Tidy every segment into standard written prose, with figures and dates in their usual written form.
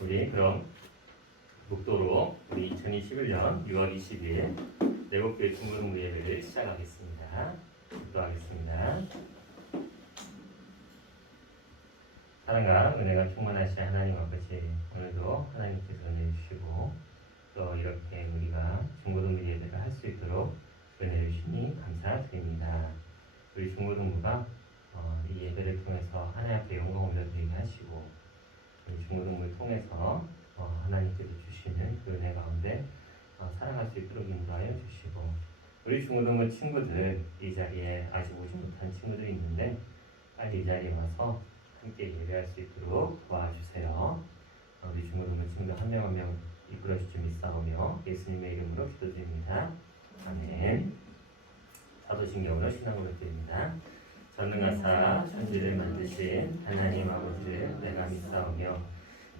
우리 그럼 목도로 우리 2021년 6월 20일 내곡교회 중고등부 예배를 시작하겠습니다. 기도하겠습니다. 사랑과 은혜가 충만하신 하나님 아버지, 오늘도 하나님께서 은혜 주시고 또 이렇게 우리가 중고등부 예배를 할 수 있도록 은혜 주시니 감사드립니다. 우리 중고등부가 이 예배를 통해서 하나님 앞에 영광 올려드리게 하시고 우리 중고등부를 통해서 하나님께서 주시는 그 은혜 가운데 살아갈 수 있도록 인도하여 주시고 우리 중고등부 친구들 이 자리에 아직 오지 못한 친구들이 있는데 빨리 이 자리에 와서 함께 예배할 수 있도록 도와주세요. 우리 중고등부 친구들 한 명 한 명 이끌어 주시 믿사오며 예수님의 이름으로 기도드립니다. 아멘. 사도신경으로 신앙으로 드립니다. 전능하사 천지를 만드신 하나님 아버지를 내가 믿사오며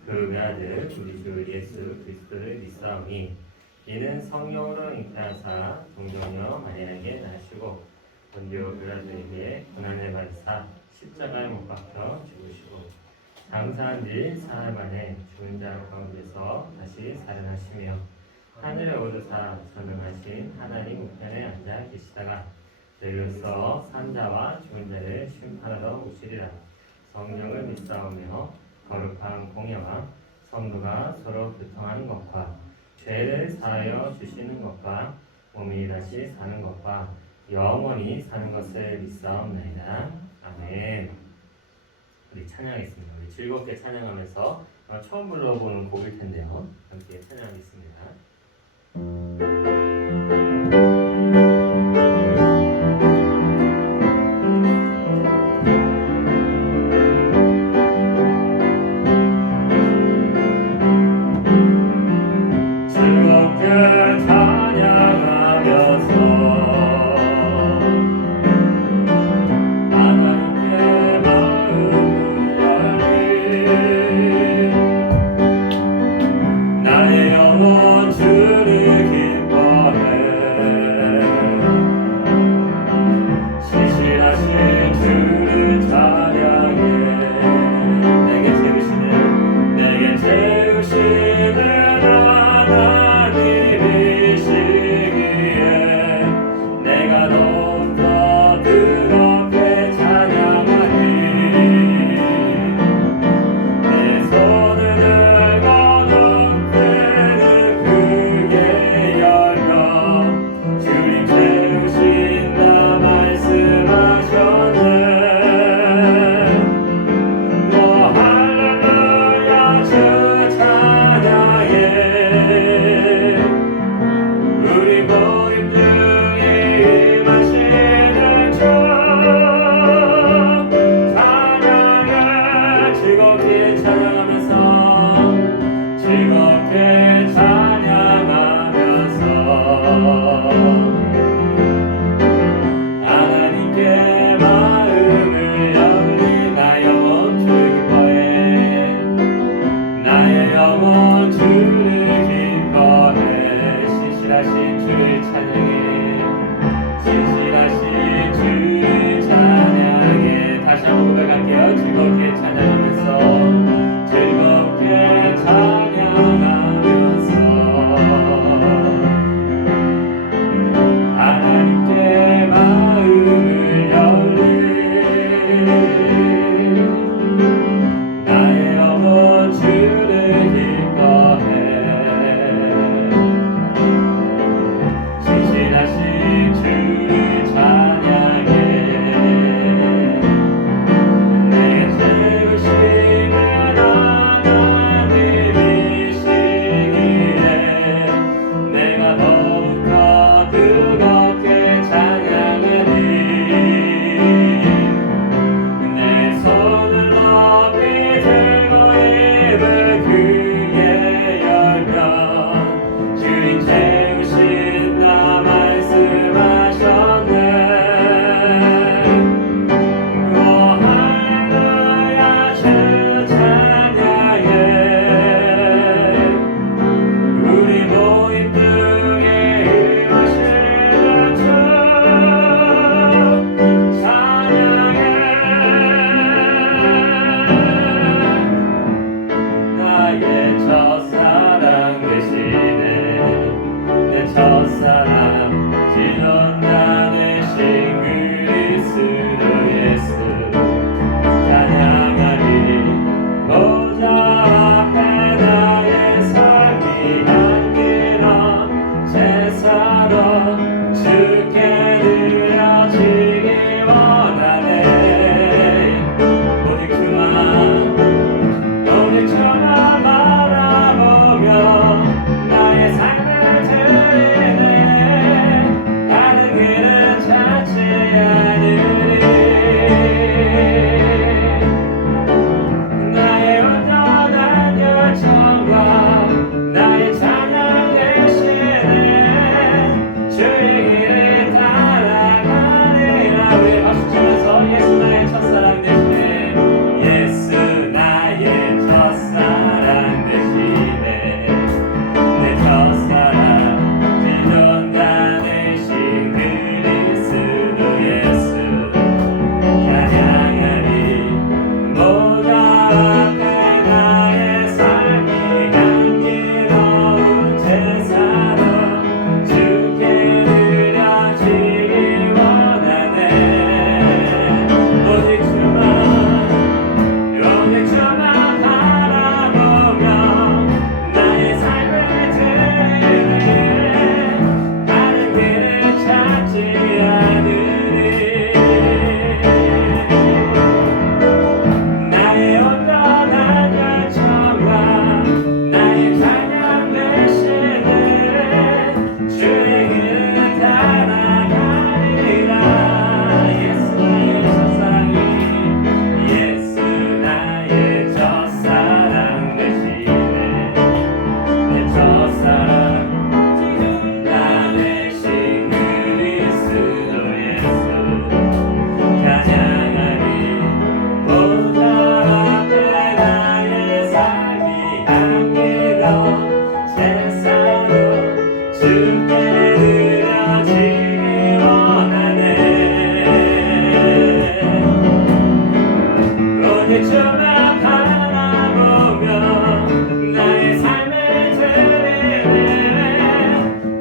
그 외아들 우리 주 예수 그리스도를 믿사오니 이는 성령으로 잉태하사 동정녀 마리아에게 나시고 본디오 빌라도에게 고난을 받으사 십자가에 못 박혀 죽으시고 장사한 지 사흘 만에 죽은 자 가운데서 다시 살아나시며 하늘에 오르사 전능하신 하나님 우편에 앉아 계시다가 내일로서 산자와 죽은 자를 심판하러 오시리라. 성령을 믿사오며 거룩한 공예와 성도가 서로 교통하는 것과 죄를 사하여 주시는 것과 몸이 다시 사는 것과 영원히 사는 것을 믿사옵나이다. 아멘. 우리 찬양하겠습니다. 우리 즐겁게 찬양하면서 처음 불러보는 곡일 텐데요. 함께 찬양하겠습니다. 나의 영혼 주를 기뻐 첫사랑 지존자 되신 그리스도 예수 찬양하리 보좌 앞에 나의 삶이 향기로 제사로 주께 드려지기 원하네 오직 주만 바라보며 나의 삶을 드리네 다른 길은 찾지 않으리 나의 온전한 열정과 나의 찬양 대신에 주의 길을 따라가리라 우리 박수 치면서 예수 나의 첫사랑 대신에 예수 나의 첫사랑 대신에 내 첫사랑 지존자 되신 그리스도 예수 찬양하리 보좌 앞에 나의 삶이 향기로운 제사로 주께 드려지기 원하네 오직 주만 바라보며 나의 삶을 드리네 다른 길을 찾지 않으리 나의 온전한 열정과 나의 찬양 대신에 주의 길을 따라가리라 예수 나의 첫사랑이 예수 나의 첫사랑 대신에 내 첫사랑 지존자 되신 그리스도 예수 찬양하리 보좌 앞에 나의 삶이 향기로운 제사로 주께 드려지기 원하네 오직 주만 바라보며 나의 삶을 드리네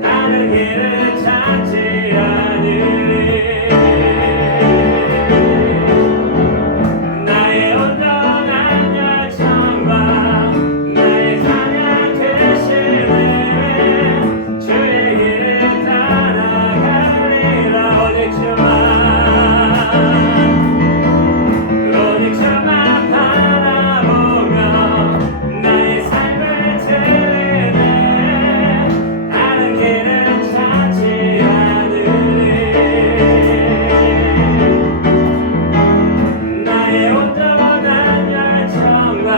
다른 길을 찾지 않으리 나의 온전한 열정과 나의 찬양 대신에 주의 길을 따라가리라 오직 주만 바라보며 나의 삶을 드리네 다른 길을 찾지 않으리 나의 온전한 열정과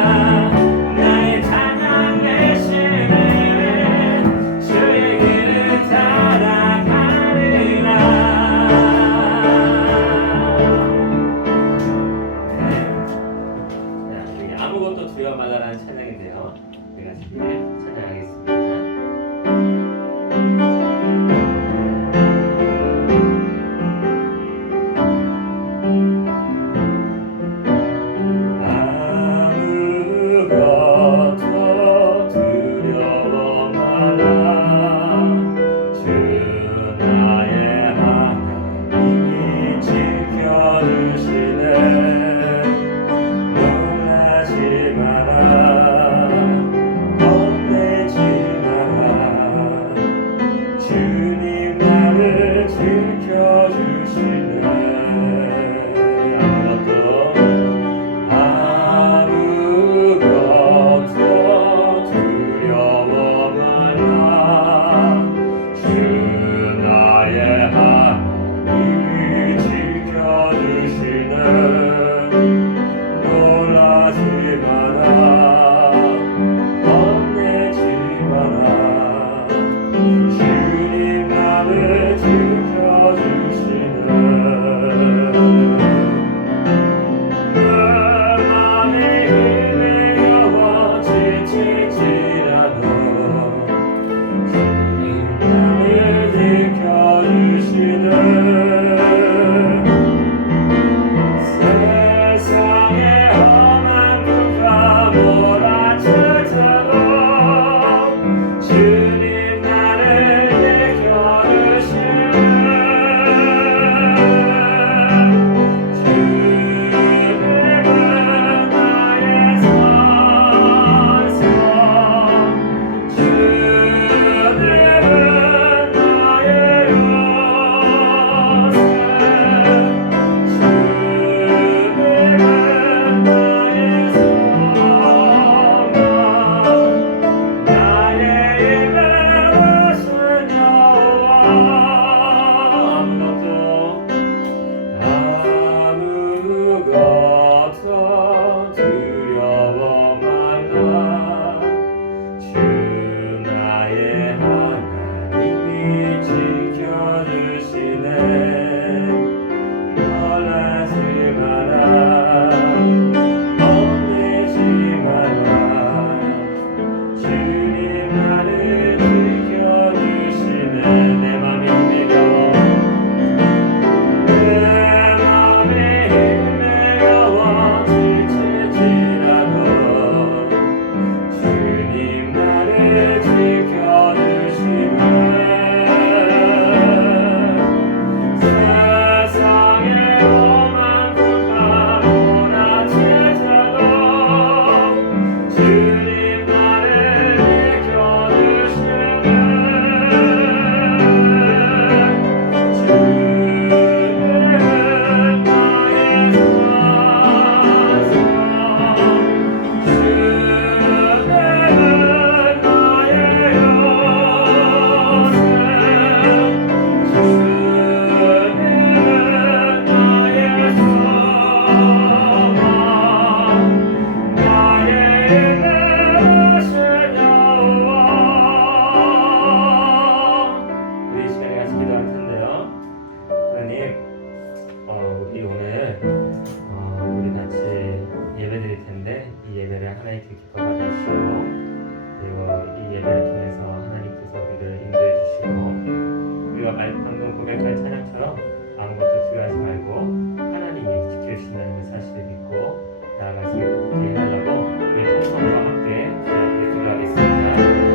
나의 찬양 대신에 주의 길을 따라가리라 우리 아무것도 두려움하다라는 찬양인데요 우리 같이 찬양하겠습니다 아무것도 두려워 말라 주 나의 하나님이 지켜주시네 놀라지 마라 겁내지 그 기뻐 받으시고 그리고 이 예배를 통해서 하나님께서 우리를 인도해 주시고 우리가 방금 고백한 찬양처럼 아무것도 두려워하지 말고 하나님이 지켜주신다는 그 사실을 믿고 나아갈 수 있게 해달라고 우리 통성과 함께 주 앞에 기도하겠습니다.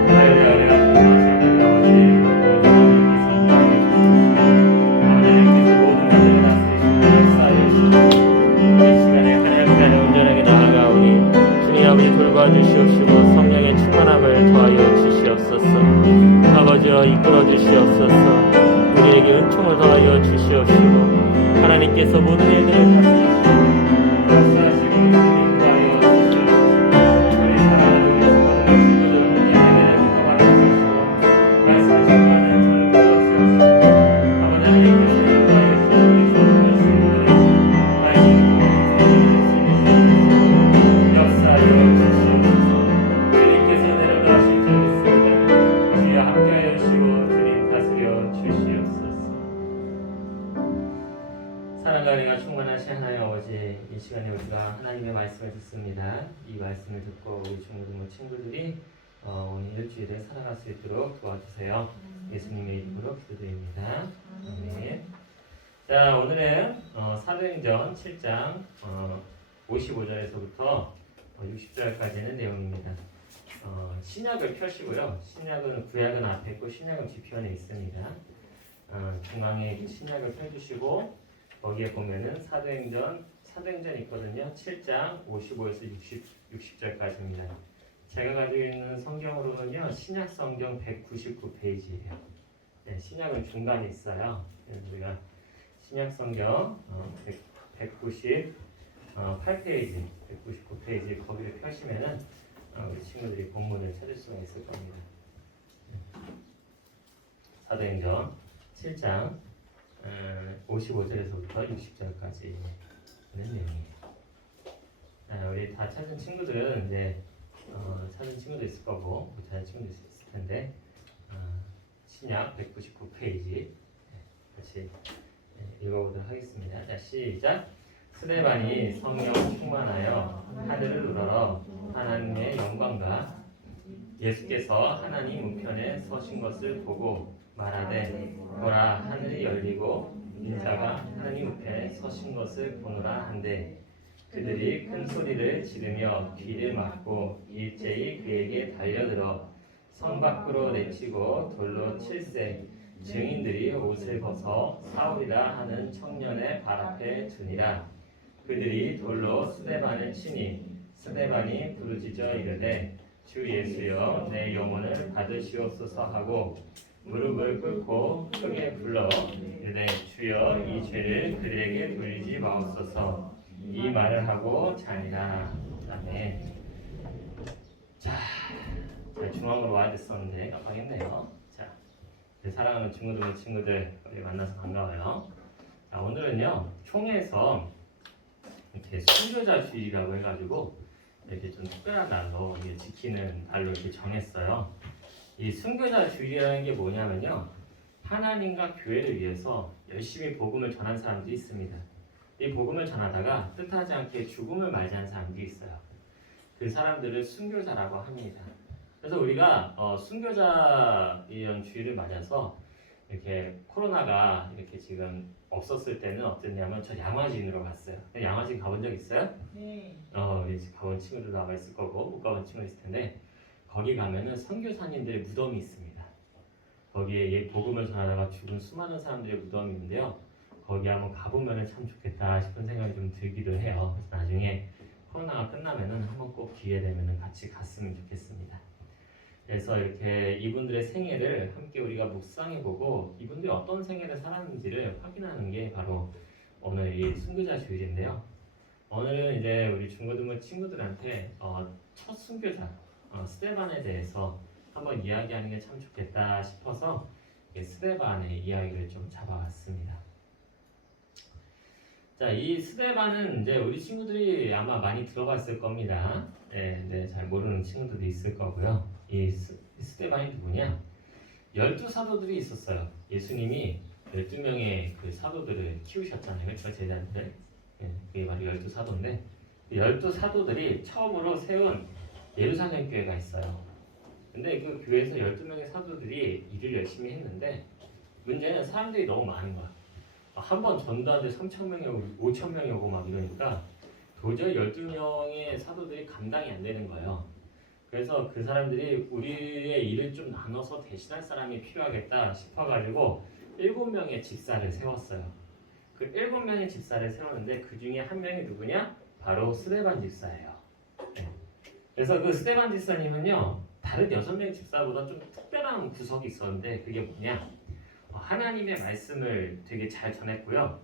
할렐루야. 주시옵시고 성령의 충만함을 더하여 주시옵소서. 아버지여 이끌어 주시옵소서. 우리에게 은총을 더하여 주시옵시고 하나님께서 모든 일들을 다스리시고 역사하시고 인도하여 주시옵소서. 우리 사랑하는 친구들 예배를 기뻐하여 주시고 말씀을 전하는 저를 도와주시옵소서. 아버지 하나님께서 인도하여 주시고 좋은 친구들이 말씀 역사하여 주시옵소서. 사랑과 충만하신 하나님 아버지, 이 시간에 우리가 하나님의 말씀을 듣습니다. 이 말씀을 듣고 우리 중고등부 친구들이 오늘 일주일에 살아갈 수 있도록 도와주세요. 예수님의 이름으로 기도드립니다. 아멘. 자, 오늘은 사도행전 7장 55절에서부터 60절까지는 내용입니다. 신약을 펴시고요. 신약은 구약은 앞에 있고 신약은 뒤편에 있습니다. 중앙에 신약을 펴주시고 거기에 보면은 사도행전 있거든요. 7장 55에서 60절까지입니다. 제가 가지고 있는 성경으로는요. 신약 성경 199페이지예요. 네, 신약은 중간에 있어요. 우리가 신약 성경 198페이지, 199페이지 거기를 펴시면은 우리 친구들이 본문을 찾을 수가 있을 겁니다. 사도행전 7장 55절에서부터 60절까지 있는 내용이에요. 우리 다 찾은 친구들은 이제 찾은 친구도 있을 거고 못 찾은 친구도 있을 텐데 신약 199페이지 같이 읽어보도록 하겠습니다. 자, 시작. 스데반이 성령 충만하여 하늘을 우러러 하나님의 영광과 예수께서 하나님 우편에 서신 것을 보고 말하되 보라 하늘이 열리고 인자가 하나님 우편에 서신 것을 보노라 한데 그들이 큰 소리를 지르며 귀를 막고 일제히 그에게 달려들어 성 밖으로 내치고 돌로 칠세 증인들이 옷을 벗어 사울이라 하는 청년의 발 앞에 두니라. 그들이 돌로 스데반을 치니 스데반이 부르짖어 이르되 주 예수여 내 영혼을 받으시옵소서 하고 무릎을 꿇고 크게 불러 이르되 주여 이 죄를 그들에게 돌리지 마옵소서. 이 말을 하고 자니라. 아멘. 자, 중앙으로 와야 됐었는데 깜빡했네요. 자, 사랑하는 친구들 우리 만나서 반가워요. 자, 오늘은요 총회에서 이렇게 순교자주의라고 해가지고 이렇게 좀 특별한 날로 이게 지키는 날로 이렇게 정했어요. 이 순교자주의라는 게 뭐냐면요, 하나님과 교회를 위해서 열심히 복음을 전한 사람들이 있습니다. 이 복음을 전하다가 뜻하지 않게 죽음을 맞이한 사람들이 있어요. 그 사람들을 순교자라고 합니다. 그래서 우리가 순교자 이런 주의를 맞아서 이렇게 코로나가 이렇게 지금 없었을 때는 어땠냐면 저 양화진으로 갔어요. 양화진 가본 적 있어요? 네. 가본 친구들도 아마 있을 거고 못 가본 친구 있을 텐데 거기 가면은 선교사님들의 무덤이 있습니다. 거기에 복음을 전하다가 죽은 수많은 사람들의 무덤이 있는데요. 거기 한번 가보면은 참 좋겠다 싶은 생각이 좀 들기도 해요. 그래서 나중에 코로나가 끝나면은 한번 꼭 기회 되면은 같이 갔으면 좋겠습니다. 그래서 이렇게 이분들의 생애를 함께 우리가 묵상해보고 이분들이 어떤 생애를 살았는지를 확인하는 게 바로 오늘 이 순교자 주일인데요. 오늘은 이제 우리 중고등부 친구들한테 첫 순교자 스데반에 대해서 한번 이야기하는 게 참 좋겠다 싶어서 스데반의 이야기를 좀 잡아왔습니다. 자, 이 스데반은 이제 우리 친구들이 아마 많이 들어봤을 겁니다. 네, 잘 모르는 친구들도 있을 거고요. 이 스데반이 누구냐? 12사도들이 있었어요. 예수님이 12명의 그 사도들을 키우셨잖아요. 그렇죠? 제자들. 그게 바로 12사도인데 12사도들이 처음으로 세운 예루살렘 교회가 있어요. 근데 그 교회에서 12명의 사도들이 일을 열심히 했는데 문제는 사람들이 너무 많은 거야. 한 번 전도하는데 3,000명이 오고 5,000명이 오고 막 이러니까 도저히 12명의 사도들이 감당이 안 되는 거예요. 그래서 그 사람들이 우리의 일을 좀 나눠서 대신할 사람이 필요하겠다 싶어가지고 7명의 집사를 세웠어요. 그 7명의 집사를 세웠는데 그 중에 한 명이 누구냐? 바로 스데반 집사예요. 네. 그래서 그 스데반 집사님은요, 다른 6명의 집사보다 좀 특별한 구석이 있었는데 그게 뭐냐? 하나님의 말씀을 되게 잘 전했고요.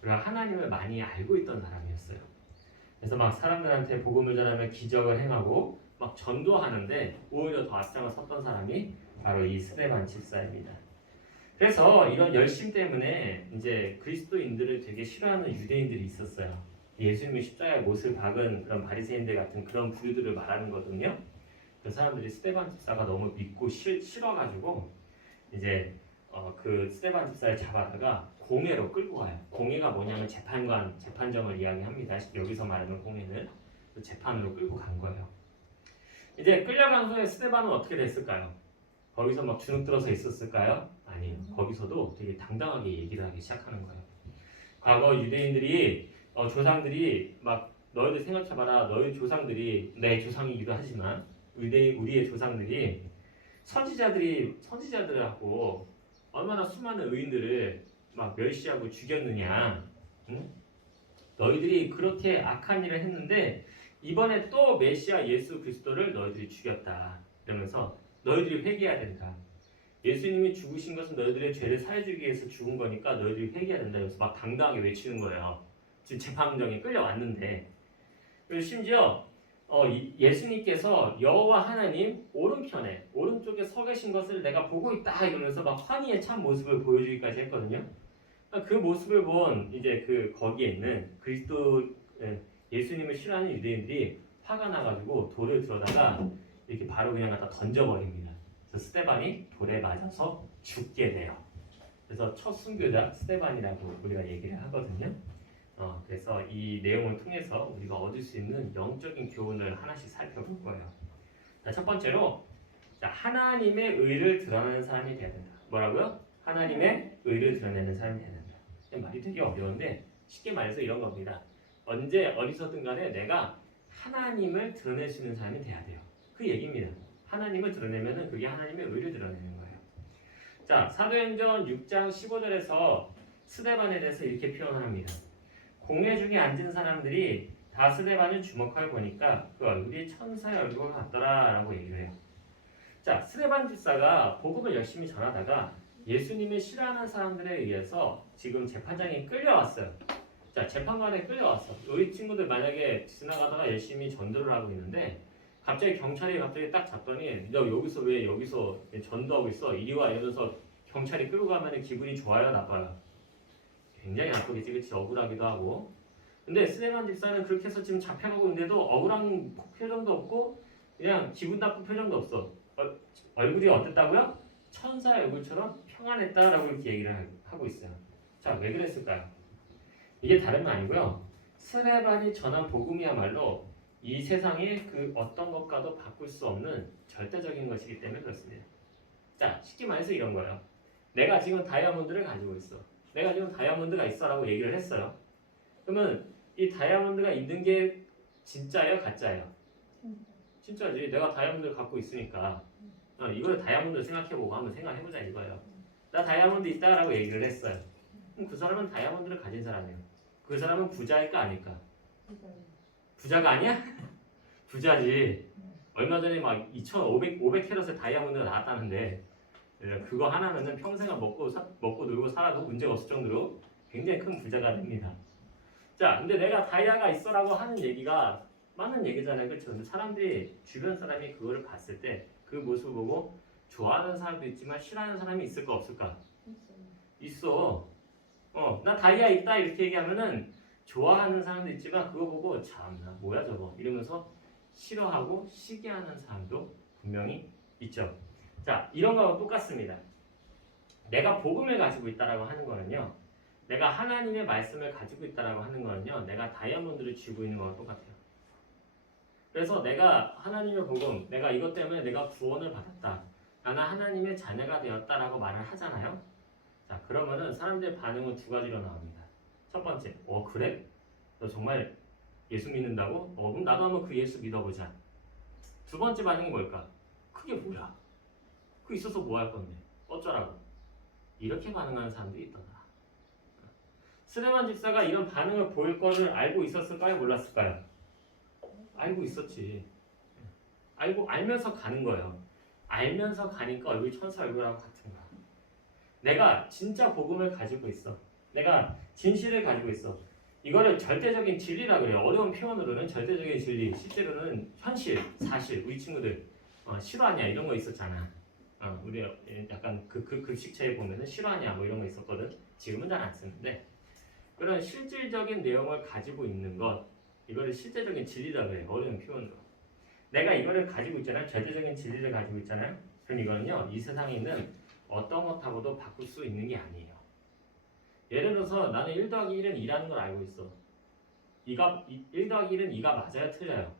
그리고 하나님을 많이 알고 있던 사람이었어요. 그래서 막 사람들한테 복음을 전하며 기적을 행하고 막 전도하는데 오히려 더 앞장을 섰던 사람이 바로 이 스데반 집사입니다. 그래서 이런 열심 때문에 이제 그리스도인들을 되게 싫어하는 유대인들이 있었어요. 예수님의 십자가에 못을 박은 그런 바리새인들 같은 그런 부류들을 말하는 거거든요. 그 사람들이 스데반 집사가 너무 믿고 싫어가지고 이제 그 스데반 집사를 잡아다가 공회로 끌고 가요. 공회가 뭐냐면 재판정을 이야기합니다. 여기서 말하는 공회는 그 재판으로 끌고 간 거예요. 이제 끌려간 후에 스데반은 어떻게 됐을까요? 거기서 막 주눅 들어서 있었을까요? 아니에요. 거기서도 되게 당당하게 얘기를 하기 시작하는 거예요. 과거 유대인들이 조상들이 막 너희들 생각해봐라. 너희 조상들이 내 조상이기도 하지만 우리의 조상들이 선지자들하고 얼마나 수많은 의인들을 막 멸시하고 죽였느냐. 응? 너희들이 그렇게 악한 일을 했는데 이번에 또 메시아 예수 그리스도를 너희들이 죽였다. 이러면서 너희들이 회개해야 된다. 예수님이 죽으신 것은 너희들의 죄를 사해주기 위해서 죽은 거니까 너희들이 회개해야 된다. 그래서 막 당당하게 외치는 거예요. 지금 재판정에 끌려왔는데. 그리고 심지어 예수님께서 여호와 하나님 오른쪽에 서 계신 것을 내가 보고 있다 이러면서 막 환희의 참 모습을 보여주기까지 했거든요. 그 모습을 본 이제 거기에 있는 예수님을 싫어하는 유대인들이 화가 나가지고 돌을 들어다가 이렇게 바로 그냥 갖다 던져버립니다. 그래서 스데반이 돌에 맞아서 죽게 돼요. 그래서 첫 순교자 스데반이라고 우리가 얘기를 하거든요. 그래서 이 내용을 통해서 우리가 얻을 수 있는 영적인 교훈을 하나씩 살펴볼 거예요. 자, 첫 번째로 하나님의 의를 드러내는 사람이 되어야 된다. 뭐라고요? 하나님의 의를 드러내는 사람이 되어야 된다. 말이 되게 어려운데 쉽게 말해서 이런 겁니다. 언제 어디서든 간에 내가 하나님을 드러낼 수 있는 사람이 돼야 돼요. 그 얘기입니다. 하나님을 드러내면은 그게 하나님의 의를 드러내는 거예요. 자, 사도행전 6장 15절에서 스데반에 대해서 이렇게 표현을 합니다. 공회 중에 앉은 사람들이 다 스데반을 주목하여 보니까 그 얼굴이 천사의 얼굴 같더라 라고 얘기를 해요. 자, 스데반 집사가 복음을 열심히 전하다가 예수님을 싫어하는 사람들에 의해서 지금 재판장에 끌려왔어요. 자, 재판관에 끌려왔어. 우리 친구들 만약에 지나가다가 열심히 전도를 하고 있는데 갑자기 경찰이 딱 잡더니 너 왜 여기서 전도하고 있어? 이리 와 이러면서 경찰이 끌고 가면 기분이 좋아요? 나빠요? 굉장히 나쁘겠지, 그치? 억울하기도 하고. 근데 스데반 집사는 그렇게 해서 지금 잡혀가고 있는데도 억울한 표정도 없고 그냥 기분 나쁜 표정도 없어. 얼굴이 어땠다고요? 천사의 얼굴처럼 평안했다라고 이렇게 얘기를 하고 있어요. 자, 왜 그랬을까요? 이게 다른 건 아니고요. 스데반이 전한 복음이야말로 이 세상의 그 어떤 것과도 바꿀 수 없는 절대적인 것이기 때문에 그렇습니다. 자, 쉽게 말해서 이런 거예요. 내가 지금 다이아몬드를 가지고 있어. 내가 지금 다이아몬드가 있어라고 얘기를 했어요. 그러면 이 다이아몬드가 있는 게 진짜예요? 가짜예요? 진짜지. 내가 다이아몬드를 갖고 있으니까 이걸 다이아몬드를 생각해보고 한번 생각해보자 이거예요. 나 다이아몬드 있다라고 얘기를 했어요. 그럼 그 사람은 다이아몬드를 가진 사람이에요. 그 사람은 부자일까 아닐까? 부자가 아니야? 부자지. 얼마 전에 막 500캐럿의 다이아몬드가 나왔다는데 그거 하나면은 평생을 먹고 놀고 살아도 문제가 없을 정도로 굉장히 큰 부자가 됩니다. 자, 근데 내가 다이아가 있어라고 하는 얘기가 많은 얘기잖아요. 그렇죠? 근데 사람들이 주변 사람이 그거를 봤을 때 그 모습을 보고 좋아하는 사람도 있지만 싫어하는 사람이 있을까 없을까? 있어. 나 다이아 있다 이렇게 얘기하면은 좋아하는 사람도 있지만 그거 보고 참나 뭐야 저거 이러면서 싫어하고 시기하는 사람도 분명히 있죠. 자, 이런 거하고 똑같습니다. 내가 복음을 가지고 있다라고 하는 거는요. 내가 하나님의 말씀을 가지고 있다라고 하는 거는요. 내가 다이아몬드를 쥐고 있는 거랑 똑같아요. 그래서 내가 하나님의 복음, 내가 이것 때문에 내가 구원을 받았다. 나는 하나님의 자녀가 되었다라고 말을 하잖아요. 자, 그러면은 사람들의 반응은 두 가지로 나옵니다. 첫 번째, 그래? 너 정말 예수 믿는다고? 그럼 나도 한번 그 예수 믿어보자. 두 번째 반응이 뭘까? 그게 뭐야? 그 있어서 뭐 할 건데? 어쩌라고? 이렇게 반응하는 사람들이 있더라. 스데반 집사가 이런 반응을 보일 거를 알고 있었을까요? 몰랐을까요? 알고 있었지. 알면서 가는 거예요. 알면서 가니까 얼굴이 천사 얼굴하고 같은 거야. 내가 진짜 복음을 가지고 있어. 내가 진실을 가지고 있어. 이거를 절대적인 진리라 그래요. 어려운 표현으로는 절대적인 진리, 실제로는 현실, 사실. 우리 친구들 실화냐 이런 거 있었잖아. 우리 약간 그 급식체에 보면은 실화냐 뭐 이런 거 있었거든. 지금은 잘 안 쓰는데 그런 실질적인 내용을 가지고 있는 것, 이거를 실제적인 진리라 그래요. 어려운 표현으로. 내가 이거를 가지고 있잖아요. 절대적인 진리를 가지고 있잖아요. 그럼 이거는요, 이 세상에 있는 어떤 것하고도 바꿀 수 있는 게 아니에요. 예를 들어서 나는 1 더하기 1은 2라는 걸 알고 있어. 1 더하기 1은 2가 맞아요? 틀려요?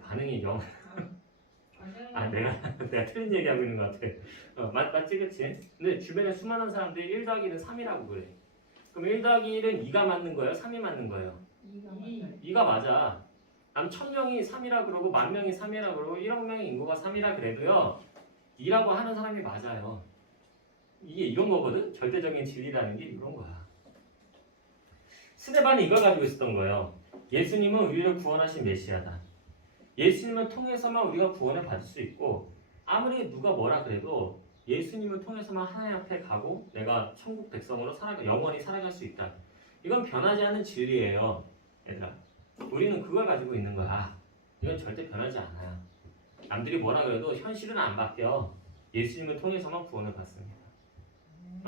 반응이 영. 내가 틀린 얘기하고 있는 것 같아. 맞지, 그치? 근데 주변에 수많은 사람들이 1 더하기 1은 3이라고 그래. 그럼 1 더하기 1은 2가 맞는 거예요? 3이 맞는 거예요? 2가 맞아. 남 1000명이 3이라 그러고 10,000명이 3이라 그러고 1억 명의 인구가 3이라 그래도요 2라고 하는 사람이 맞아요. 이게 이런 거거든. 절대적인 진리라는 게 이런 거야. 스데반이 이걸 가지고 있었던 거예요. 예수님은 우리를 구원하신 메시아다. 예수님을 통해서만 우리가 구원을 받을 수 있고 아무리 누가 뭐라 그래도 예수님을 통해서만 하나님 앞에 가고 내가 천국 백성으로 영원히 살아갈 수 있다. 이건 변하지 않는 진리예요. 얘들아, 우리는 그걸 가지고 있는 거야. 이건 절대 변하지 않아요. 남들이 뭐라 그래도 현실은 안 바뀌어. 예수님을 통해서만 구원을 받습니다.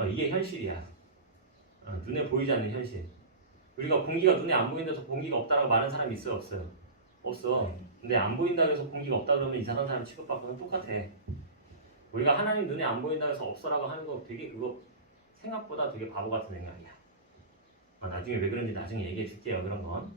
이게 현실이야. 눈에 보이지 않는 현실. 우리가 공기가 눈에 안 보인다서 공기가 없다라고 말하는 사람이 있어요? 없어요? 없어. 근데 안 보인다고 해서 공기가 없다 그러면 이상한 사람 취급받고는 똑같아. 우리가 하나님 눈에 안 보인다고 해서 없어라고 하는 거 되게 그거 생각보다 되게 바보 같은 생각이야. 나중에 왜 그런지 나중에 얘기해 줄게요. 그런 건.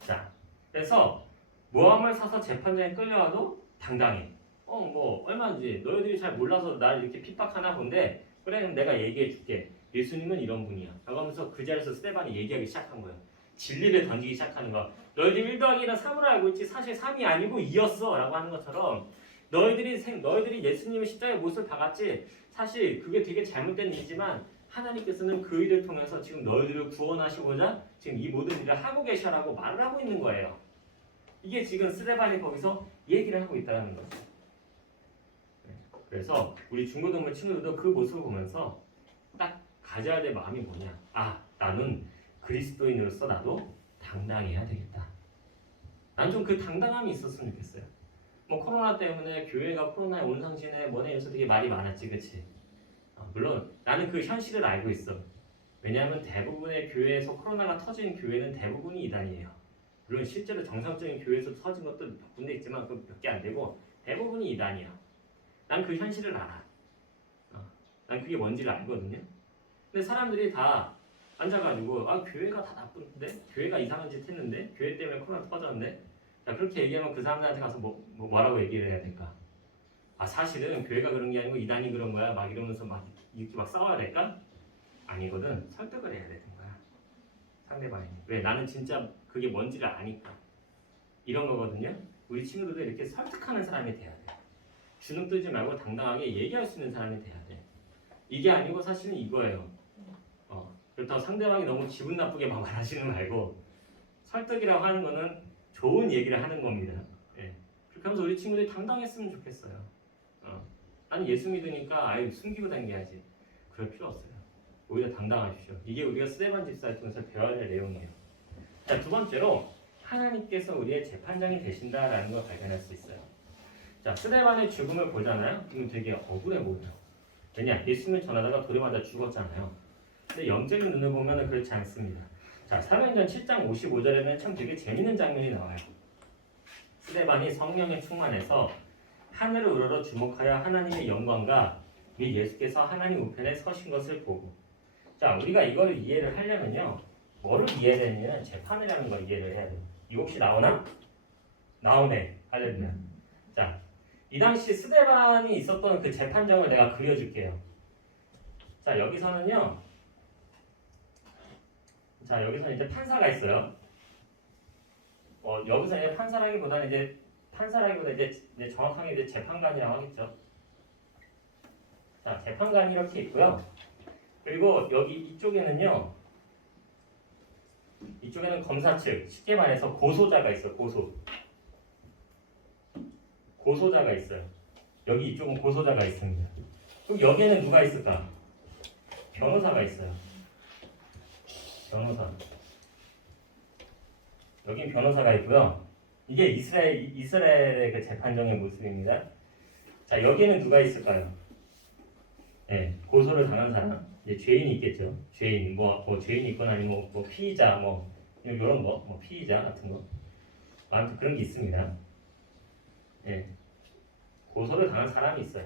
자, 그래서 모함을 사서 재판장에 끌려와도 당당해. 뭐 얼마인지 너희들이 잘 몰라서 나를 이렇게 핍박하나 본데 그래 그럼 내가 얘기해 줄게. 예수님은 이런 분이야. 라고 하면서 그 자리에서 스데반이 얘기하기 시작한 거예요. 진리를 던지기 시작하는 거야. 너희들이 1 더하기 1은 3으로 알고 있지 사실 3이 아니고 2였어 라고 하는 것처럼 너희들이 예수님의 십자가의 못을 박았지 사실 그게 되게 잘못된 일이지만 하나님께서는 그 일을 통해서 지금 너희들을 구원하시고자 지금 이 모든 일을 하고 계셔라고 말을 하고 있는 거예요. 이게 지금 스데반이 거기서 얘기를 하고 있다는 거죠. 그래서 우리 중고등부 친구들도 그 모습을 보면서 딱 가져야 될 마음이 뭐냐. 나는 그리스도인으로서 나도 당당해야 되겠다. 난 좀 그 당당함이 있었으면 좋겠어요. 뭐 코로나 때문에 교회가 코로나에 온상신에 뭐네 해서 되게 말이 많았지, 그치? 물론 나는 그 현실을 알고 있어. 왜냐하면 대부분의 교회에서 코로나가 터진 교회는 대부분이 이단이에요. 물론 실제로 정상적인 교회에서 터진 것도 몇 군데 있지만 그 몇 개 안 되고 대부분이 이단이야. 난 그 현실을 알아. 난 그게 뭔지를 알거든요. 근데 사람들이 다 앉아가지고 교회가 다 나쁜데? 교회가 이상한 짓 했는데? 교회 때문에 코로나 터졌는데? 자, 그렇게 얘기하면 그 사람들한테 가서 뭐라고 얘기를 해야 될까? 사실은 교회가 그런 게 아니고 이단이 그런 거야. 막 이러면서 이렇게 싸워야 될까? 아니거든. 설득을 해야 되는 거야. 상대방이. 왜? 나는 진짜 그게 뭔지를 아니까. 이런 거거든요. 우리 친구들도 이렇게 설득하는 사람이 돼야 돼. 주눅 들지 말고 당당하게 얘기할 수 있는 사람이 돼야 돼. 이게 아니고 사실은 이거예요. 그렇다고 상대방이 너무 기분 나쁘게 막 말하시는 말고 설득이라고 하는 거는 좋은 얘기를 하는 겁니다. 예. 그렇게 하면서 우리 친구들이 당당했으면 좋겠어요. 나는 예수 믿으니까 숨기고 다녀야지. 그럴 필요 없어요. 오히려 당당하십시오. 이게 우리가 스데반 집사를 통해서 배워야 될 내용이에요. 자, 두 번째로 하나님께서 우리의 재판장이 되신다라는 걸 발견할 수 있어요. 자, 스데반의 죽음을 보잖아요. 이건 되게 억울해 보여요. 왜냐? 예수님을 전하다가 돌에 맞아 죽었잖아요. 근데 영적인 눈을 보면 그렇지 않습니다. 자, 사도행전 7장 55절에는 참 되게 재밌는 장면이 나와요. 스데반이 성령에 충만해서 하늘을 우러러 주목하여 하나님의 영광과 및 예수께서 하나님 우편에 서신 것을 보고. 자, 우리가 이거를 이해를 하려면요. 뭐를 이해해야 되냐면 재판이라는 걸 이해를 해야 돼요. 이거 혹시 나오나? 나오네. 할렐루야. 자, 이 당시 스데반이 있었던 그 재판정을 내가 그려줄게요. 자, 여기서는요. 자, 여기서 이제 판사가 있어요. 여기서 이제 판사라기보다 이제 정확하게 이제 재판관이라고 하겠죠. 자, 재판관이 이렇게 있고요. 그리고 여기 이쪽에는 검사 측, 쉽게 말해서 고소자가 있어요. 고소자가 있어요. 여기 이쪽은 고소자가 있습니다. 그럼 여기에는 누가 있을까? 변호사가 있어요. 변호사. 여긴 변호사가 있고요. 이게 이스라엘의 그 재판정의 모습입니다. 자, 여기에는 누가 있을까요? 네, 고소를 당한 사람. 이제 죄인이 있겠죠. 죄인, 뭐 죄인이 있거나 아니면 뭐 피의자, 이런 거, 피의자 같은 거. 아무튼 그런 게 있습니다. 네, 고소를 당한 사람이 있어요.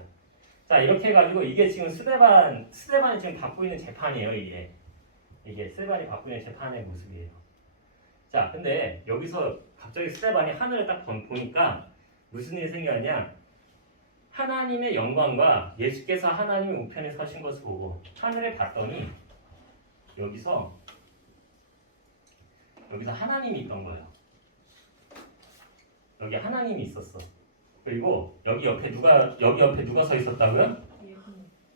자, 이렇게 해가지고 이게 지금 스데반이 지금 받고 있는 재판이에요. 이게 스데반이 받고 있는 재판의 모습이에요. 자, 근데 여기서 갑자기 스데반이 하늘을 딱 보니까 무슨 일이 생겼냐? 하나님의 영광과 예수께서 하나님의 우편에 서신 것을 보고 하늘에 봤더니 여기서 하나님이 있던 거예요. 여기 하나님이 있었어. 그리고 여기 옆에 누가 서 있었다고요?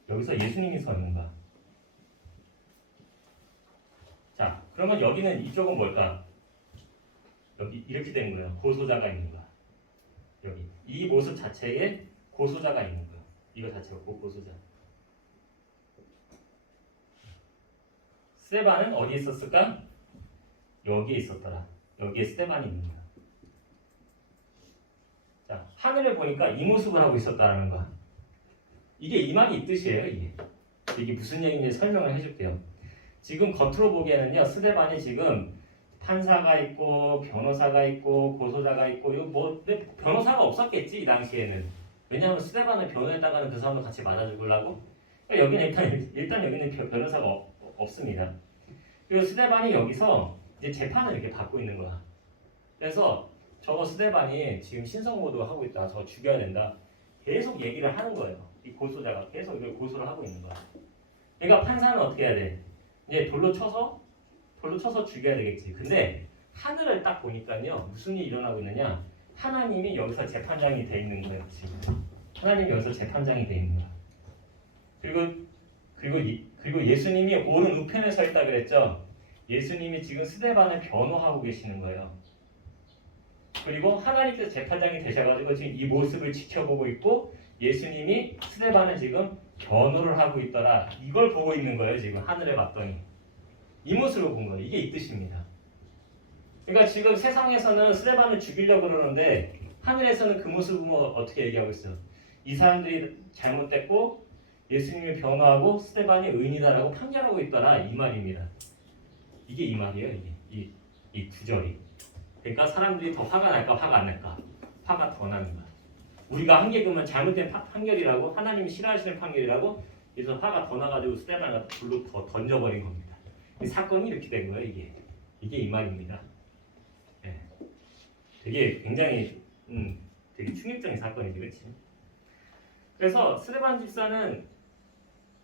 여기서 예수님이 서 있는 거야. 자, 그러면 여기는 이쪽은 뭘까? 여기 이렇게 된 거예요. 고소자가 있는 거야. 여기 이 모습 자체에 고소자가 있는 거예요. 이거 자체가 고소자. 스데반은 어디에 있었을까? 여기에 있었더라. 여기에 스데반이 있는 거야. 자, 하늘을 보니까 이 모습을 하고 있었다라는 거야. 이게 이 말이 이 뜻이에요. 이게 무슨 얘기인지 설명을 해줄게요. 지금 겉으로 보기에는요, 스데반이 지금 판사가 있고 변호사가 있고 고소자가 있고 근데 변호사가 없었겠지 이 당시에는. 왜냐하면 스데반을 변호했다가는 그 사람도 같이 맞아 죽으려고. 그러니까 여기는 일단 여기는 변호사가 없습니다. 그리고 스데반이 여기서 이제 재판을 이렇게 받고 있는 거야. 그래서 저거 스데반이 지금 신성모독 하고 있다. 저거 죽여야 된다. 계속 얘기를 하는 거예요. 이 고소자가 계속 이걸 고소를 하고 있는 거야. 그러니까 판사는 어떻게 해야 돼? 이제 돌로 쳐서 죽여야 되겠지. 근데 하늘을 딱 보니까요. 무슨 일이 일어나고 있느냐? 하나님이 여기서 재판장이 돼 있는 거예요. 지금. 하나님이 여기서 재판장이 돼 있는 거야. 그리고 예수님이 오른 우편에 서 있다 그랬죠. 예수님이 지금 스데반을 변호하고 계시는 거예요. 그리고 하나님께서 재판장이 되셔가지고 지금 이 모습을 지켜보고 있고 예수님이 스데반을 지금 변호를 하고 있더라. 이걸 보고 있는 거예요. 지금 하늘에 봤더니 이 모습을 본 거예요. 이게 이 뜻입니다. 그러니까 지금 세상에서는 스데반을 죽이려고 그러는데 하늘에서는 그 모습을 보면 어떻게 얘기하고 있어요? 이 사람들이 잘못됐고 예수님이 변호하고 스데반이 의인이다라고 판결하고 있더라. 이 말입니다. 이게 이 말이에요. 이 구절이. 그러니까 사람들이 더 화가 날까 화가 안 날까? 화가 더 나는 거야. 우리가 한 개 그러면 잘못된 판결이라고 하나님이 싫어하시는 판결이라고 그래서 화가 더 나가지고 스데반을 불로 더 던져버린 겁니다. 이 사건이 이렇게 된 거예요. 이게 이 말입니다. 네. 되게 굉장히 되게 충격적인 사건이지, 그렇지? 그래서 스데반 집사는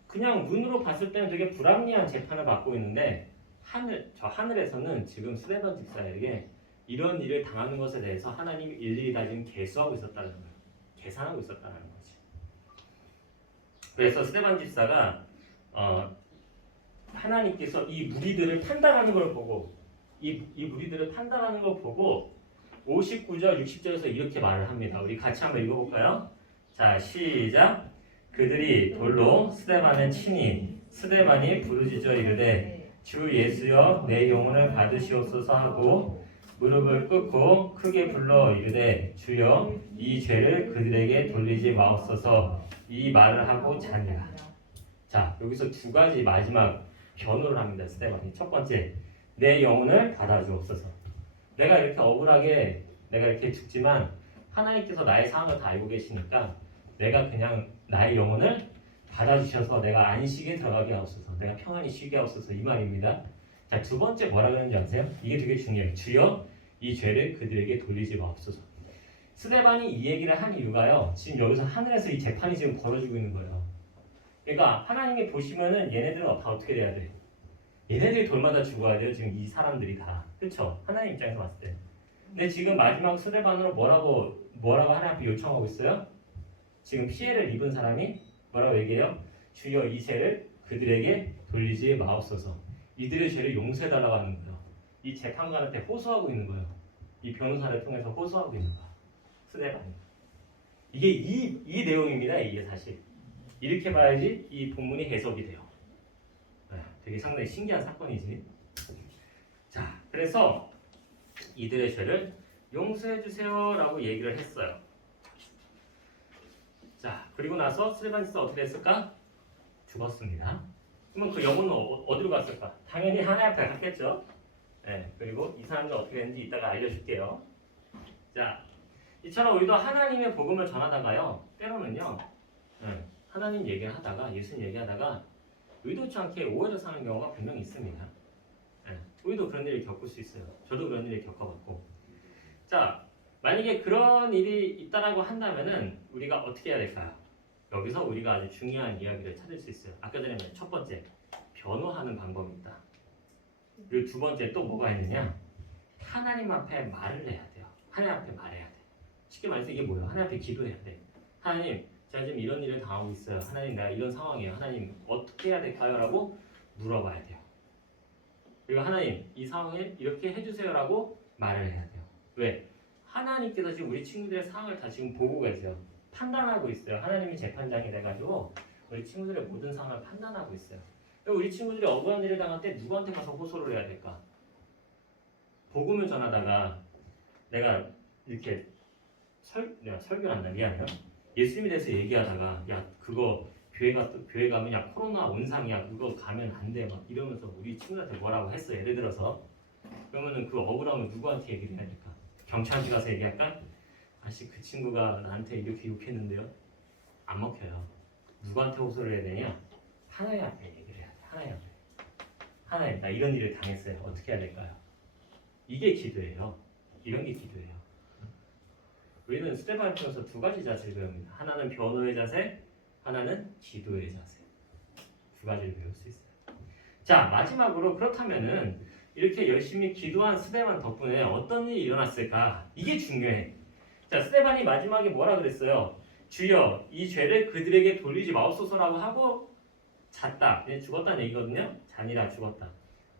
그냥 눈으로 봤을 때는 되게 불합리한 재판을 받고 있는데 하늘에서는 지금 스데반 집사에게 이런 일을 당하는 것에 대해서 하나님이 일일이 다 지금 계수하고 있었다는 거예요. 계산하고 있었다는 거지. 그래서 스데반 집사가 하나님께서 이 무리들을 판단하는 걸 보고 이 무리들을 판단하는 걸 보고 59절 60절에서 이렇게 말을 합니다. 우리 같이 한번 읽어볼까요? 자, 시작. 그들이 돌로 스데반을 치니 스데반이 부르짖어 이르되 주 예수여 내 영혼을 받으시옵소서 하고 무릎을 꿇고 크게 불러 이르되 주여 이 죄를 그들에게 돌리지 마옵소서 이 말을 하고 자니라. 자, 여기서 두 가지 마지막 변호를 합니다. 스데반이. 첫 번째, 내 영혼을 받아주옵소서. 내가 이렇게 억울하게 내가 이렇게 죽지만 하나님께서 나의 상황을 다 알고 계시니까 내가 그냥 나의 영혼을 받아주셔서 내가 안식에 들어가게 하옵소서. 내가 평안히 쉬게 하옵소서. 이 말입니다. 자, 두 번째 뭐라 그러는지 아세요? 이게 되게 중요해요. 주여 이 죄를 그들에게 돌리지 마옵소서. 스데반이 이 얘기를 한 이유가요. 지금 여기서 하늘에서 이 재판이 지금 벌어지고 있는 거예요. 그러니까 하나님이 보시면은 얘네들은 다 어떻게 돼야 돼? 얘네들이 돌마다 죽어야 돼요. 지금 이 사람들이 다. 그렇죠? 하나님 입장에서 봤을 때. 근데 지금 마지막 스데반으로 뭐라고 하나님 앞에 요청하고 있어요? 지금 피해를 입은 사람이 뭐라고 얘기해요? 주여 이 죄를 그들에게 돌리지 마옵소서. 이들의 죄를 용서해달라고 하는 거예요. 이 재판관한테 호소하고 있는 거예요. 이 변호사를 통해서 호소하고 있는 거예요. 스데반이. 이게 이 내용입니다. 이게 사실. 이렇게 봐야지 이 본문이 해석이 돼요. 네, 되게 상당히 신기한 사건이지. 자, 그래서 이들의 죄를 용서해 주세요라고 얘기를 했어요. 자, 그리고 나서 스데반이스가 어떻게 됐을까? 죽었습니다. 그러면 그 영혼은 어디로 갔을까? 당연히 하나님 앞에 갔겠죠. 네, 그리고 이 사람들 어떻게 됐는지 이따가 알려줄게요. 자, 이처럼 우리도 하나님의 복음을 전하다가요, 때로는요, 네, 하나님 얘기를 하다가, 예수님 얘기하다가 의도치 않게 오해를 사는 경우가 분명히 있습니다. 네, 우리도 그런 일을 겪을 수 있어요. 저도 그런 일을 겪어봤고. 자, 만약에 그런 일이 있다라고 한다면은 우리가 어떻게 해야 될까요? 여기서 우리가 아주 중요한 이야기를 찾을 수 있어요. 아까 전에 말한 첫 번째, 변호하는 방법이 있다. 그리고 두 번째 또 뭐가 있느냐? 하나님 앞에 말을 해야 돼요. 하나님 앞에 말해야 돼. 쉽게 말해서 이게 뭐예요? 하나님 앞에 기도해야 돼. 하나님, 제가 지금 이런 일을 당하고 있어요. 하나님, 내가 이런 상황이에요. 하나님, 어떻게 해야 될까요? 라고 물어봐야 돼요. 그리고 하나님, 이 상황에 이렇게 해주세요라고 말을 해야 돼요. 왜? 하나님께서 지금 우리 친구들의 상황을 다 지금 보고 계세요. 판단하고 있어요. 하나님이 재판장이 돼가지고 우리 친구들의 모든 상황을 판단하고 있어요. 우리 친구들이 억울한 일을 당할 때 누구한테 가서 호소를 해야 될까? 복음을 전하다가 내가 이렇게 내가 설교를 한다. 미안해요. 예수님에 대해서 얘기하다가 야 그거 교회 가면 야 코로나 온상이야 그거 가면 안 돼 막 이러면서 우리 친구한테 뭐라고 했어. 예를 들어서 그러면은 그 억울함을 누구한테 얘기를 해야 될까? 경찰한테 가서 얘기할까? 아씨 그 친구가 나한테 이렇게 욕했는데요. 안 먹혀요. 누구한테 호소를 해야 되냐? 하나님 앞에 얘기를 해야 돼. 하나님 앞에. 하나님 나 이런 일을 당했어요. 어떻게 해야 될까요? 이게 기도예요. 이런 게 기도예요. 우리는 스데반을 통해서 두 가지 자세를 배웁니다. 하나는 변호의 자세, 하나는 기도의 자세. 두 가지를 배울 수 있어요. 자 마지막으로 그렇다면은 이렇게 열심히 기도한 스데반 덕분에 어떤 일이 일어났을까? 이게 중요해. 자 스데반이 마지막에 뭐라 그랬어요? 주여 이 죄를 그들에게 돌리지 마옵소서라고 하고 잤다. 죽었다는 얘기거든요. 잔이라 죽었다.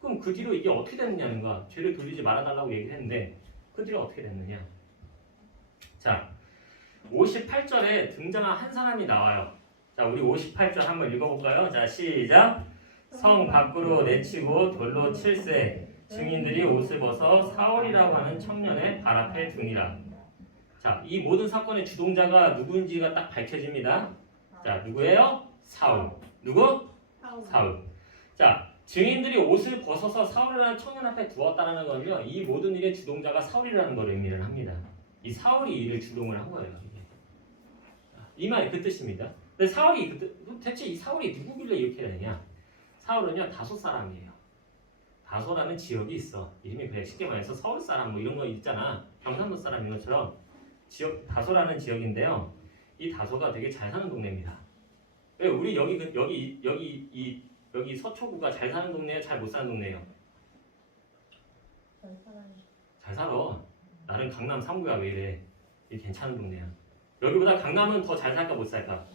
그럼 그 뒤로 이게 어떻게 됐느냐는 거야. 죄를 돌리지 말아달라고 얘기를 했는데 그 뒤로 어떻게 됐느냐. 자 58절에 등장한 한 사람이 나와요. 자 우리 58절 한번 읽어볼까요? 자 시작. 성 밖으로 내치고 돌로 칠세 증인들이 옷을 벗어 사울이라고 하는 청년의 발 앞에 두니라. 자, 이 모든 사건의 주동자가 누구인지가 딱 밝혀집니다. 자, 누구예요? 사울. 누구? 사울. 자, 증인들이 옷을 벗어서 사울이라는 청년 앞에 두었다는 건요, 이 모든 일의 주동자가 사울이라는 걸 의미를 합니다. 이 사울이 이를 주동을 한 거예요. 이 말이 그 뜻입니다. 근데 사울이 대체 이 사울이 누구길래 이렇게 되냐? 사울은요 다소 사람이에요. 다소라는 지역이 있어. 이름이 그냥 쉽게 말해서 서울 사람 뭐 이런 거 있잖아. 경상도 사람인 것처럼 다소라는 지역인데요. 이 다소가 되게 잘 사는 동네입니다. 왜 우리 여기 서초구가 잘 사는 동네예요? 잘 못 사는 동네예요? 잘 살아요. 잘 살아. 나는 강남 3구야 왜 이래? 이게 괜찮은 동네야. 여기보다 강남은 더 잘 살까 못 살까?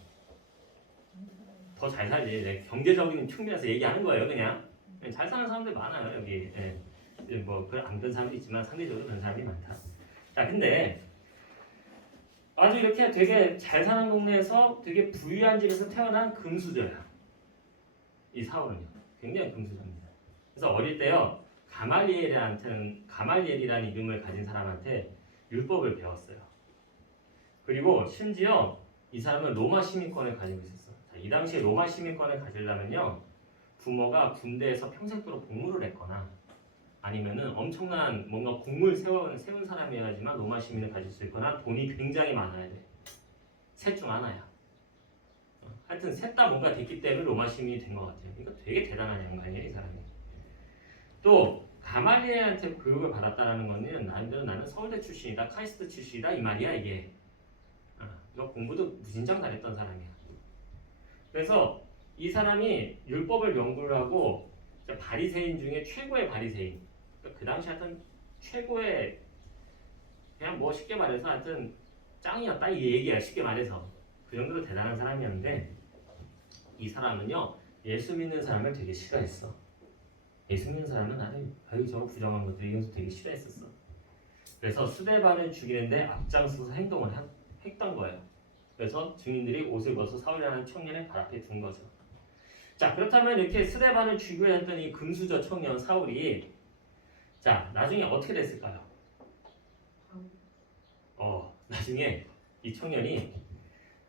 더 잘 살지. 네, 경제적인 측면에서 얘기하는 거예요, 그냥. 잘 사는 사람들 많아요, 여기. 네. 뭐, 안 그런 사람도 있지만 상대적으로 그런 사람이 많다. 자, 근데 아주 이렇게 되게 잘 사는 동네에서 되게 부유한 집에서 태어난 금수저야. 이 사울은요. 굉장히 금수저입니다. 그래서 어릴 때요, 가말리엘이라는 이름을 가진 사람한테 율법을 배웠어요. 그리고 심지어 이 사람은 로마 시민권을 가지고 있었어. 자, 이 당시에 로마 시민권을 가지려면요 부모가 군대에서 평생도록 복무를 했거나 아니면은 엄청난 뭔가 공을 세운 사람이어야지만 로마 시민을 가질 수 있거나 돈이 굉장히 많아야 돼. 셋 중 하나야. 하여튼 셋 다 뭔가 됐기 때문에 로마 시민이 된 것 같아요. 그러니까 되게 대단한 양반이에요 이 사람이. 또 가말리엘한테 교육을 받았다는 거는 나는 서울대 출신이다, 카이스트 출신이다 이 말이야 이게. 이거 공부도 무진장 잘했던 사람이야. 그래서 이 사람이 율법을 연구를 하고 바리새인 중에 최고의 바리새인. 그 당시 하여튼 최고의 그냥 뭐 쉽게 말해서 하여튼 짱이었다 이 얘기야 쉽게 말해서. 그 정도로 대단한 사람이었는데 이 사람은요 예수 믿는 사람을 되게 싫어했어. 예수 믿는 사람은 아유 저거 부정한 것들 이것도 되게 싫어했었어. 그래서 스데반을 죽이는데 앞장서서 행동을 했던 거예요. 그래서 증인들이 옷을 벗어 사울이라는 청년의 발 앞에 둔 거죠. 자 그렇다면 이렇게 스데반을 죽이려 했던 이 금수저 청년 사울이 자 나중에 어떻게 됐을까요? 나중에 이 청년이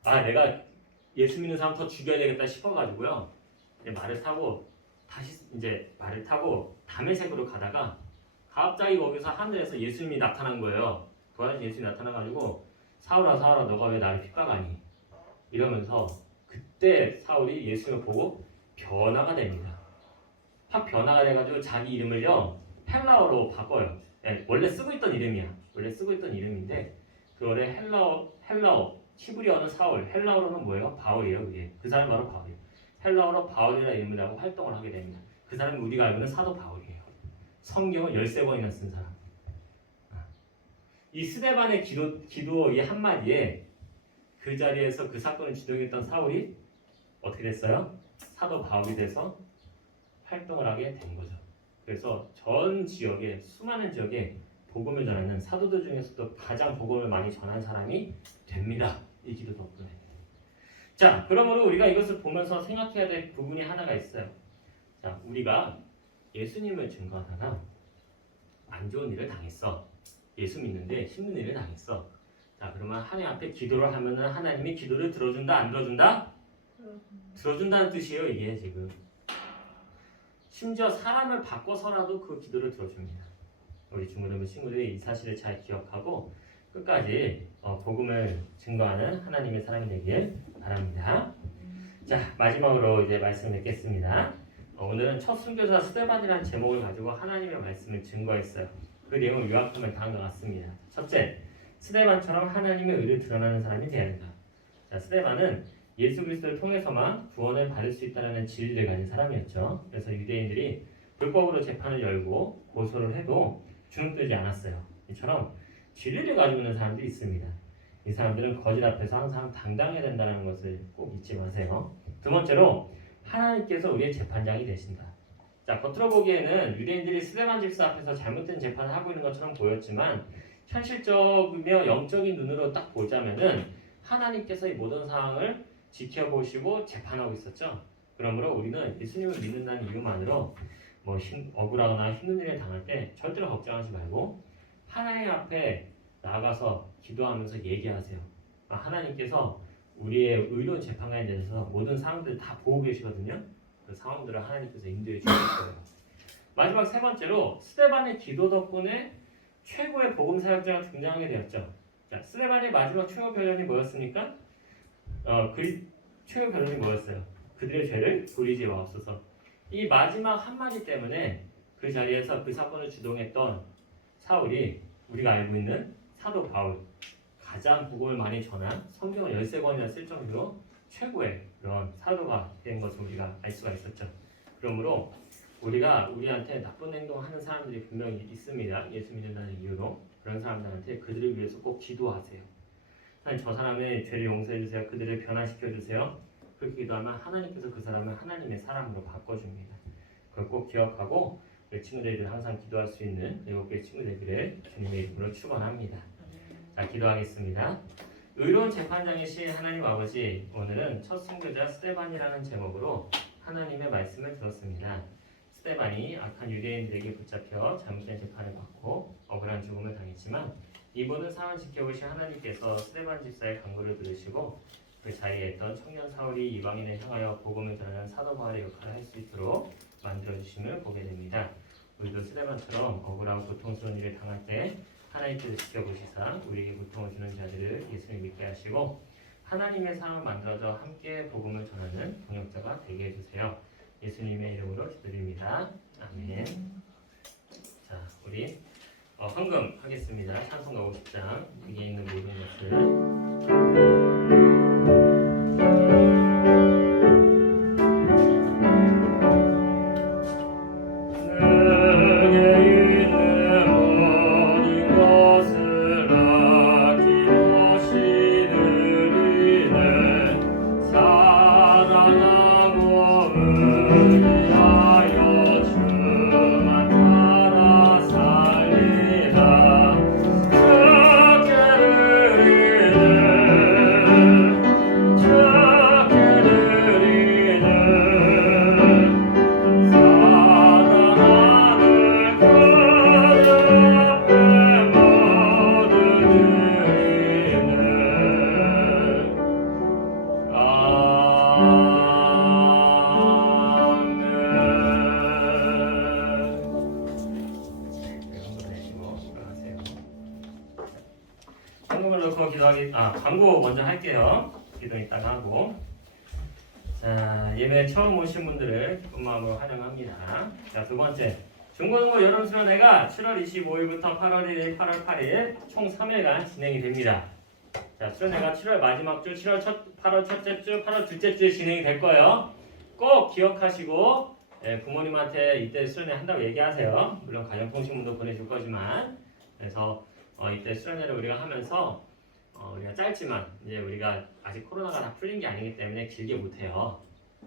내가 예수 믿는 사람 더 죽여야 되겠다 싶어가지고요 말을 타고 다메섹으로 가다가 갑자기 거기서 하늘에서 예수님이 나타난 거예요. 부활하신 예수님이 나타나가지고 사울아 너가 왜 나를 핍박하니? 이러면서 그때 사울이 예수님을 보고 변화가 됩니다. 확 변화가 돼가지고 자기 이름을요 헬라어로 바꿔요. 원래 쓰고 있던 이름이야. 원래 쓰고 있던 이름인데 그거를 헬라어 히브리어는 사울, 헬라어로는 뭐예요? 바울이에요. 그게 그 사람이 바로 바울이에요. 헬라어로 바울이라는 이름을 하고 활동을 하게 됩니다. 그 사람이 우리가 알고 있는 사도 바울이에요. 성경을 13번이나 쓴 사람. 이 스데반의 기도의 한마디에 그 자리에서 그 사건을 주도했던 사울이 어떻게 됐어요? 사도 바울이 돼서 활동을 하게 된 거죠. 그래서 전 지역에 수많은 지역에 복음을 전하는 사도들 중에서도 가장 복음을 많이 전한 사람이 됩니다. 이 기도 덕분에. 자, 그러므로 우리가 이것을 보면서 생각해야 될 부분이 하나가 있어요. 자, 우리가 예수님을 증거하다가 안 좋은 일을 당했어. 예수 믿는데 힘든 일을 당했어. 자, 그러면 하나님 앞에 기도를 하면은 하나님이 기도를 들어준다, 안 들어준다? 들어준다는 뜻이에요, 이게 지금. 심지어 사람을 바꿔서라도 그 기도를 들어줍니다. 우리 중고등부 친구들이 이 사실을 잘 기억하고 끝까지 복음을 증거하는 하나님의 사람이 되길 바랍니다. 자, 마지막으로 이제 말씀을 맺겠습니다. 오늘은 첫 순교자 스데반이라는 제목을 가지고 하나님의 말씀을 증거했어요. 그 내용을 요약하면 다음과 같습니다. 첫째, 스데반처럼 하나님의 의를 드러나는 사람이 되어야 한다. 자, 스데반은 예수 그리스도를 통해서만 구원을 받을 수 있다는 진리를 가진 사람이었죠. 그래서 유대인들이 불법으로 재판을 열고 고소를 해도 주눅들지 않았어요. 이처럼 진리를 가지고 있는 사람들이 있습니다. 이 사람들은 거짓 앞에서 항상 당당해야 된다는 것을 꼭 잊지 마세요. 두 번째로 하나님께서 우리의 재판장이 되신다. 자, 겉으로 보기에는 유대인들이 스데반 집사 앞에서 잘못된 재판을 하고 있는 것처럼 보였지만 현실적이며 영적인 눈으로 딱 보자면은 하나님께서 이 모든 상황을 지켜보시고 재판하고 있었죠. 그러므로 우리는 예수님을 믿는다는 이유만으로 억울하거나 힘든 일을 당할 때 절대로 걱정하지 말고 하나님 앞에 나가서 기도하면서 얘기하세요. 하나님께서 우리의 의로운 재판관에 대해서 모든 상황들을 다 보고 계시거든요. 그 상황들을 하나님께서 인도해 주실 거예요. 마지막 세 번째로 스데반의 기도 덕분에 최고의 복음 사역자가 등장하게 되었죠. 자, 스데반의 마지막 최후 결론이 뭐였습니까? 최후 결론이 뭐였어요? 그들의 죄를 돌리지 마옵소서. 이 마지막 한마디 때문에 그 자리에서 그 사건을 주동했던 사울이 우리가 알고 있는 사도 바울, 가장 복음을 많이 전한 성경을 13권이나 쓸 정도로 최고의 그런 사도가 된 것을 우리가 알 수가 있었죠. 그러므로 우리한테 나쁜 행동하는 사람들이 분명히 있습니다. 예수 믿는다는 이유로. 그런 사람들한테 그들을 위해서 꼭 기도하세요. 하나님, 저 사람의 죄를 용서해 주세요. 그들을 변화시켜 주세요. 그렇게 기도하면 하나님께서 그 사람을 하나님의 사람으로 바꿔줍니다. 그걸 꼭 기억하고 우리 친구들이 항상 기도할 수 있는 7개의 친구들을 주님의 이름으로 축원합니다. 자, 기도하겠습니다. 의로운 재판장이신 하나님 아버지, 오늘은 첫 순교자 스데반이라는 제목으로 하나님의 말씀을 들었습니다. 스데반이 악한 유대인들에게 붙잡혀 잘못된 재판을 받고 억울한 죽음을 당했지만 이 모든 상황을 지켜보신 하나님께서 스데반 집사의 간구를 들으시고 그 자리에 있던 청년 사울이 이방인을 향하여 복음을 전하는 사도 바울의 역할을 할 수 있도록 만들어주심을 보게 됩니다. 우리도 스데반처럼 억울하고 고통스러운 일을 당할 때 하나님께서 지켜보시사 우리에게 고통을 주는 자들을 예수님 믿게 하시고 하나님의 사람을 만들어서 함께 복음을 전하는 동역자가 되게 해주세요. 예수님의 이름으로 기도드립니다. 아멘. 자, 우리 헌금 하겠습니다. 찬송가 50장 여기에 있는 모든 것을 광고 먼저 할게요. 기도 이따가 하고. 자, 예배 처음 오신 분들을 기쁜 마음으로 환영합니다. 자, 두 번째. 중고등부 여름수련회가 7월 25일부터 8월 1일, 8월 8일 총 3일간 진행이 됩니다. 자, 수련회가 7월 마지막 주, 8월 첫째 주, 8월 둘째 주에 진행이 될 거예요. 꼭 기억하시고 부모님한테 이때 수련회 한다고 얘기하세요. 물론 가정통신문도 보내줄 거지만. 그래서 이때 수련회를 우리가 하면서 우리가 짧지만 이제 우리가 아직 코로나가 다 풀린 게 아니기 때문에 길게 못해요.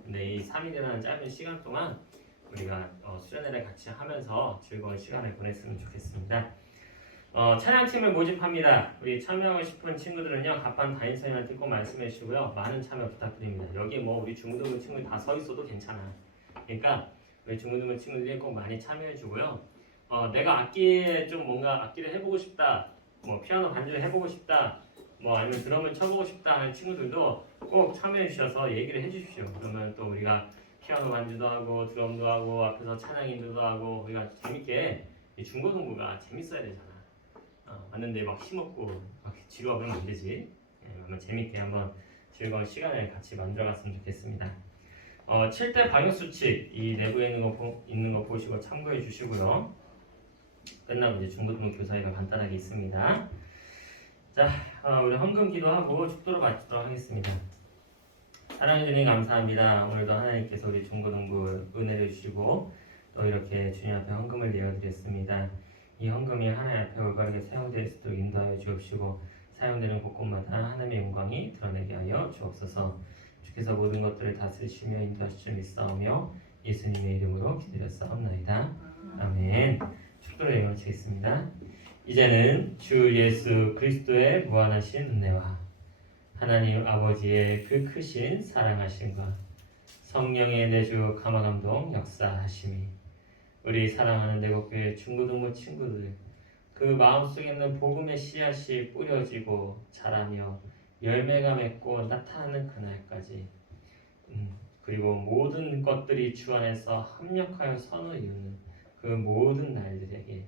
근데 이 3일이라는 짧은 시간 동안 우리가 수련회를 같이 하면서 즐거운 시간을 보냈으면 좋겠습니다. 찬양팀을 모집합니다. 우리 참여하고 싶은 친구들은요, 갑판 다인선이한테 꼭 말씀해 주시고요. 많은 참여 부탁드립니다. 여기 뭐 우리 중고등부 친구들 다 서 있어도 괜찮아. 그러니까 우리 중고등부 친구들이 꼭 많이 참여해 주고요. 내가 악기에 좀 뭔가 악기를 해보고 싶다, 뭐 피아노 반주를 해보고 싶다, 뭐 아니면 드럼을 쳐보고 싶다 하는 친구들도 꼭 참여해 주셔서 얘기를 해주십시오. 그러면 또 우리가 피아노 반주도 하고 드럼도 하고 앞에서 찬양 인도도 하고 우리가 재밌게 중고등부가 재밌어야 되잖아. 왔는데 막 힘없고 막 지루하고 그러면 안 되지. 한번 재밌게 한번 즐거운 시간을 같이 만들어갔으면 좋겠습니다. 7대 방역수칙 이 내부에 있는 거 보시고 참고해 주시고요. 끝나고 이제 중고등부 교사회가 간단하게 있습니다. 자, 우리 헌금 기도하고 축도를 마치도록 하겠습니다. 사랑해 주님 감사합니다. 오늘도 하나님께서 우리 중고등부 은혜를 주시고 또 이렇게 주님 앞에 헌금을 내어드렸습니다. 이 헌금이 하나님 앞에 올바르게 사용될 수 있도록 인도하여 주옵시고 사용되는 곳곳마다 하나님의 영광이 드러내게 하여 주옵소서. 주께서 모든 것들을 다스리시며 인도하실 줄 믿사오며 예수님의 이름으로 기도했사옵나이다. 아멘. 축도를 마치겠습니다. 이제는 주 예수 그리스도의 무한하신 은혜와 하나님 아버지의 그 크신 사랑하심과 성령의 내주 감화감동 역사하심이 우리 사랑하는 내곡교회 중고등부 친구들 그 마음속에 있는 복음의 씨앗이 뿌려지고 자라며 열매가 맺고 나타나는 그날까지 그리고 모든 것들이 주 안에서 합력하여 선을 이루는 그 모든 날들에게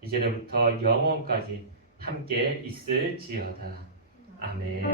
이제부터 영원까지 함께 있을지어다. 아멘.